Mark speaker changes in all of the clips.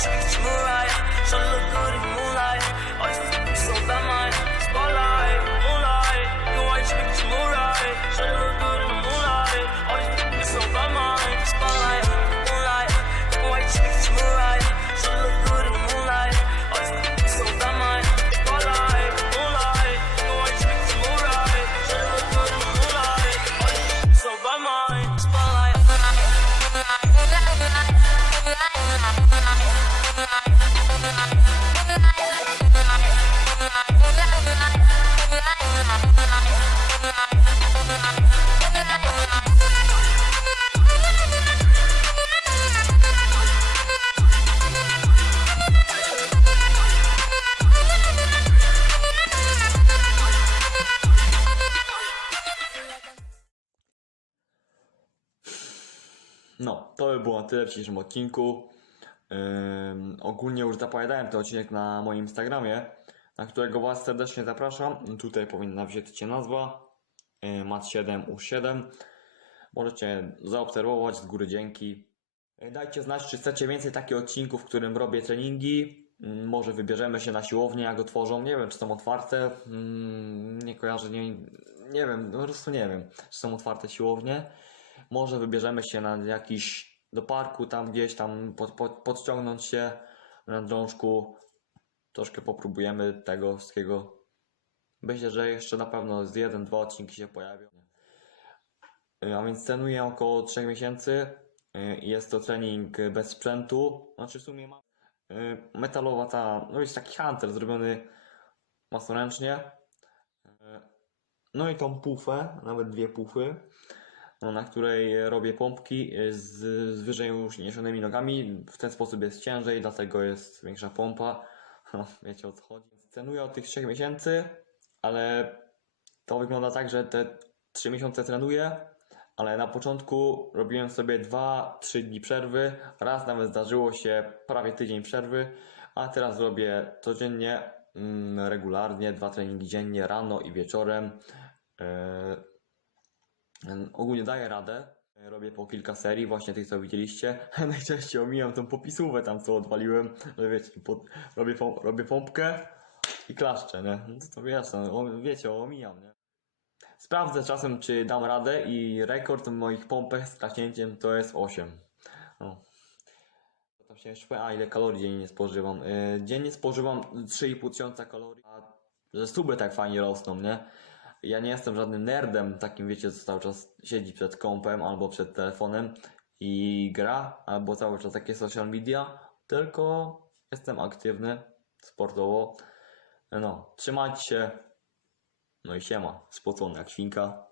Speaker 1: So look good in you. By było na tyle w dzisiejszym odcinku. Ogólnie już zapowiadałem ten odcinek na moim Instagramie, na którego Was serdecznie zapraszam. Tutaj powinna wyświetlić się nazwa yy, mat7u7. Możecie zaobserwować, z góry dzięki. Yy, Dajcie znać, czy chcecie więcej takich odcinków, w którym robię treningi. Mm, Może wybierzemy się na siłownię, jak otworzą. Nie wiem, czy są otwarte. Mm, Nie kojarzę, nie, nie wiem, po prostu nie wiem, czy są otwarte siłownie. Może wybierzemy się na jakiś do parku, tam gdzieś tam pod, pod, podciągnąć się na drążku. Troszkę popróbujemy tego wszystkiego. Myślę, że jeszcze na pewno z jeden, dwa odcinki się pojawią. A więc trenuję około 3 miesięcy. Y, Jest to trening bez sprzętu. Znaczy w sumie mam y, metalowa ta, no jest taki hantel zrobiony własnoręcznie. Y, No i tą pufę, nawet dwie pufy, na której robię pompki y, z, z wyżej uniesionymi nogami. W ten sposób jest ciężej, dlatego jest większa pompa. No, wiecie o co chodzi. Cenuję od tych 3 miesięcy, ale to wygląda tak, że te 3 miesiące trenuję, ale na początku robiłem sobie 2-3 dni przerwy. Raz nawet zdarzyło się prawie tydzień przerwy, a teraz robię codziennie, mm, regularnie, dwa treningi dziennie, rano i wieczorem. Ogólnie daję radę. Robię po kilka serii, właśnie tych co widzieliście. Najczęściej omijam tą popisówę tam co odwaliłem, że wiecie, robię, pom- robię pompkę i klaszczę, nie? No to, wiesz, no, o, wiecie, omijam, nie? Sprawdzę czasem, czy dam radę i rekord moich pompek z klaśnięciem to jest 8. No. Tam się powiem, a ile kalorii dziennie spożywam? Yy, dziennie spożywam 3,5 tysiąca kalorii, a że suby tak fajnie rosną, nie? Ja nie jestem żadnym nerdem, takim wiecie, co cały czas siedzi przed kompem albo przed telefonem i gra, albo cały czas takie social media, tylko jestem aktywny sportowo. No, trzymajcie się. No i siema, spocony jak świnka.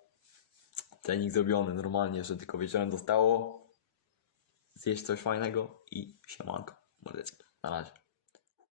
Speaker 1: Trening zrobiony normalnie, że tylko wieczorem zostało. Zjeść coś fajnego i siemanko. Mordeczki. Na razie.